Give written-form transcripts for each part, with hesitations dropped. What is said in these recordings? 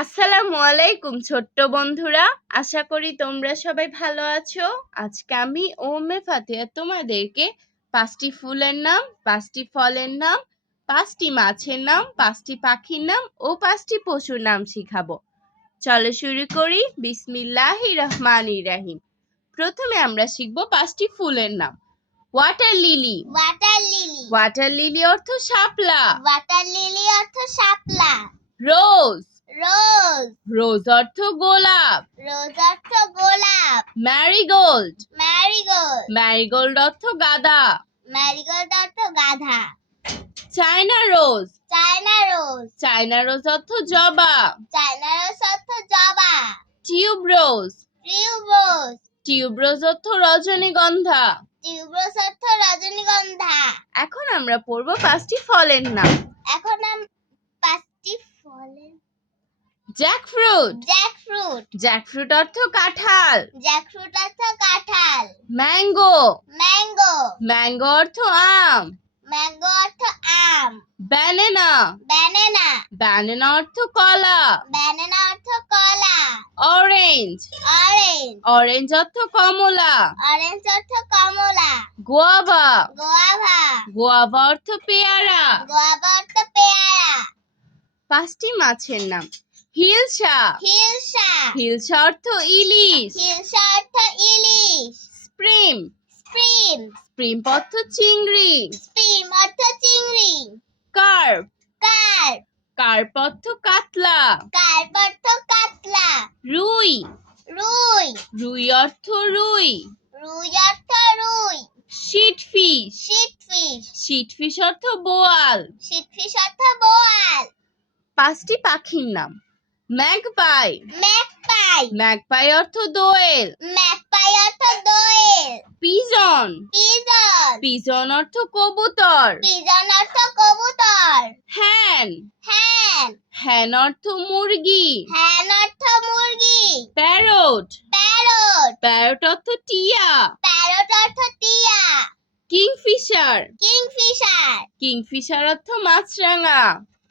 আসসালামু আলাইকুম ছোট্ট বন্ধুরা, আশা করি তোমরা সবাই ভালো আছো। আজকে আমি ওমে ফাতিহা তোমাদেরকে 5টি ফুলের নাম, 5টি ফলের নাম, 5টি মাছের নাম, 5টি পাখির নাম ও 5টি পশুর নাম শিখাবো। চলো শুরু করি। বিসমিল্লাহির রহমানির রহিম। প্রথমে আমরা শিখব 5টি ফুলের নাম। Water lily. Water lily. Water lily অর্থ শাপলা। ওয়াটার লিলি অর্থ শাপলা। রোজ। রোজ। রোজ অর্থ গোলাপ। রোজ অর্থ গোলাপ। ম্যারিগোল্ড। ম্যারিগোল্ড। ম্যারিগোল্ড অর্থ গাঁদা। ম্যারিগোল্ড অর্থ গাধা। China rose. China rose. China rose অর্থ জবা। চায়না রোজ অর্থ জবা। টিউব রোজ। টিউব রোজ। টিউব রোজ অর্থ রজনীগন্ধা। টিউব রোজ অর্থ রজনীগন্ধা। এখন আমরা পড়ব 5টি ফলের নাম। এখন 5টি ফলের। জ্যাকফ্রুট। জ্যাকফ্রুট। জ্যাকফ্রুট অর্থ কাঁঠাল। জ্যাকফ্রুট অর্থ কাঁঠাল। ম্যাঙ্গো। ম্যাঙ্গো। ম্যাঙ্গো অর্থ আম। ম্যাঙ্গো অর্থ আম। ব্যানানা। ব্যানানা। ব্যানানা অর্থ কলা। ব্যানানা অর্থ কলা। অরেঞ্জ। অরেঞ্জ। অরেঞ্জ অর্থ কমলা। অরেঞ্জ অর্থ কমলা। গোয়াভা। গোয়াভা। গোয়াভা অর্থ পেয়ারা। গোয়াভা অর্থ পেয়ারা। 5টি মাছের নাম। হিলসা। হিলসা। হিলসা অর্থ ইলিশ। হিলসা অর্থ ইলিশ। স্প্রিম। স্প্রিম। স্প্রিম অর্থ চিংড়ি। স্প্রিম অর্থ চিংড়ি। কার্প। কার্প। কার্প অর্থ কাতলা। কার্প অর্থ কাতলা। রুই। রুই। রুই অর্থ রুই। রুই অর্থ রুই। শিটফিশ। শিটফিশ। শিটফিশ অর্থ বোয়াল। শিটফিশ অর্থ বোয়াল। 5টি পাখির নাম। ম্যাগপাই। ম্যাগপাই। ম্যাগপাই অর্থ দোয়েল। ম্যাগপাই অর্থ দোয়েল। পিজন। পিজন। পিজন অর্থ কবুতর। পিজন অর্থ কবুতর। হ্যান। হ্যান। হ্যান অর্থ মুরগি। হ্যান অর্থ মুরগি। প্যারট। প্যারট। প্যারট অর্থ টিয়া। প্যারট অর্থ টিয়া। কিংফিশার। কিংফিশার। কিংফিশার অর্থ মাছরাঙা।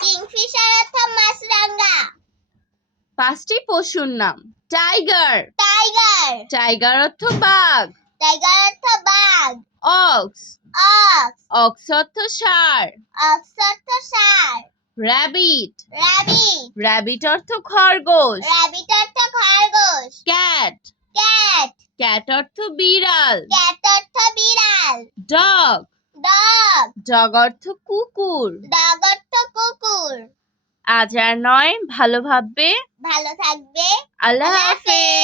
কিংফিশার অর্থ মাছরাঙা। 5টি পশুর নাম। টাইগার। টাইগার। টাইগার অর্থ বাঘ। টাইগার অর্থ বাঘ। অক্স। অক্স। অক্স অর্থ ষাঁড়। অক্স অর্থ ষাঁড়। র্যাবিট। র্যাবিট। র্যাবিট অর্থ খরগোশ। র্যাবিট অর্থ খরগোশ। ক্যাট। ক্যাট। ক্যাট অর্থ বিড়াল। ক্যাট অর্থ বিড়াল। ডগ। ডগ। ডগ অর্থ কুকুর। ডগ অর্থ কুকুর। আজ আর নয়, ভালো ভাববে। ভালো থাকবে। আল্লাহ হাফেজ।